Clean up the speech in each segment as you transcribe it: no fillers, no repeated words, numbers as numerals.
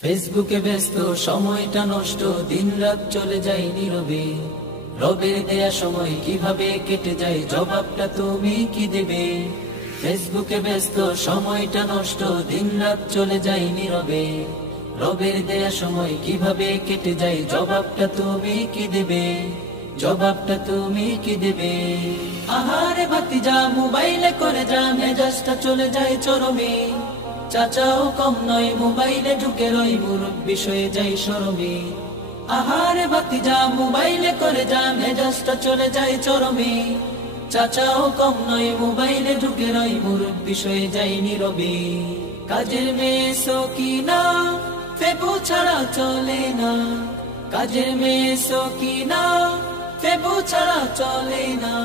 ফেসবুকে ব্যস্ত সময়টা নষ্ট, দিন রাত চলে যায় নীরবে। রবের দেয়া সময় কিভাবে কেটে যায়, জবাবটা তুমি কি দেবে? ফেসবুকে ব্যস্ত সময়টা নষ্ট, দিন রাত চলে যায় নীরবে। রবের দেয়া সময় কিভাবে কেটে যায়, জবাবটা তুমি কি দেবে? জবাবটা তুমি কি দেবে? আহারে ভাতিজা মোবাইলে করে যা, মেজাজটা চলে যায় চরমে। চাচাও কম নয়, মোবাইলে ঢুকে রই, মুরব্বি হয়ে যাই শরমে। আহারে ভাতিজা মোবাইলে করে যা, মেজাজটা চলে যায় চরমে। চাচাও কম নয়, মোবাইলে ঢুকে রই, মুরব্বি হয়ে যাই নীরবে। কাজের মেয়ে সকিনা ফেবু ছাড়া চলে না, কাজের মেয়ে সকিনা ফেবু ছাড়া চলে না।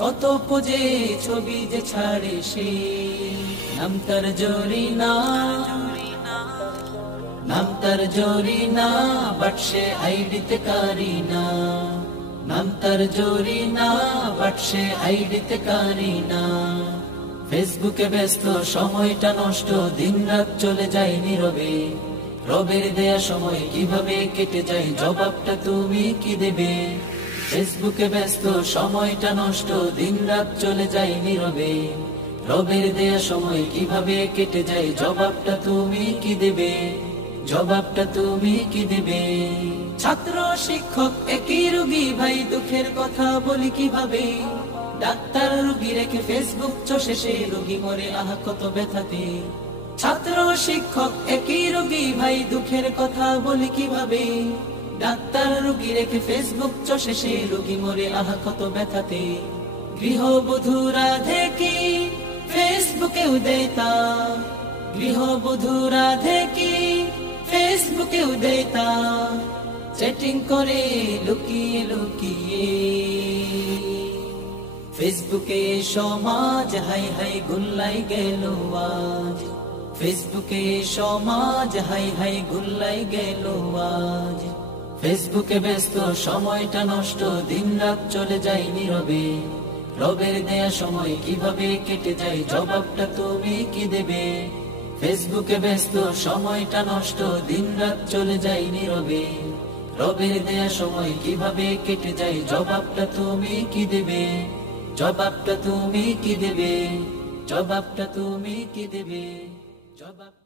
কত পোজে ছবি যে ছাড়ে সে, নাম তার জরিনা, নাম তার জরিনা, বাট সে আইডিতে কারিনা। নাম তার জরিনা, বাট সে আইডিতে কারিনা। ফেসবুকে ব্যস্ত সময়টা নষ্ট, দিন রাত চলে যায় নীরবে। রবের দেয়া সময় কিভাবে কেটে যায়, জবাবটা তুমি কি দেবে? ফেসবুকে ব্যস্ত সময়টা নষ্ট, দিন রাত চলে যায় নীরবে। রবের দেয়া সময় কিভাবে কেটে যায়, জবাবটা তুমি কি দেবে? জবাবটা তুমি কি দেবে? ছাত্র শিক্ষক একই রোগী ভাই, দুঃখের কথা বলি কিভাবে? ডাক্তার রোগী রেখে ফেসবুক চষে সে, রোগী মরে আহা কত ব্যথাতে। ছাত্র শিক্ষক একই রোগী ভাই, দুঃখের কথা বলি কিভাবে? ডাক্তার রোগী রেখে ফেসবুক চষে সে, রোগী মরে আহা কত ব্যথাতে। গৃহবধূরা দেখি ফেসবুকে উদেতা, গৃহবধূরা দেখি ফেসবুকে উদেতা, চ্যাটিং করে লুকিয়ে লুকিয়ে। ফেসবুকে সমাজ হাই হাই গুল্লাই গেল আজ, ফেসবুকে সমাজ হাই হাই গুল্লাই গেল আজ। ফেসবুকে ব্যস্ত সময়টা নষ্ট, দিন রাত চলে যায় নীরবে। রবের দেয়া সময় কিভাবে কেটে যায়, জবাবটা তুমি কি দেবে? ফেসবুকে ব্যস্ত সময়টা নষ্ট, দিন রাত চলে যায় নীরবে। রবের দেয়া সময় কিভাবে কেটে যায়, জবাবটা তুমি কি দেবে? জবাবটা তুমি কি দেবে? জবাবটা তুমি কি দেবে? জবাব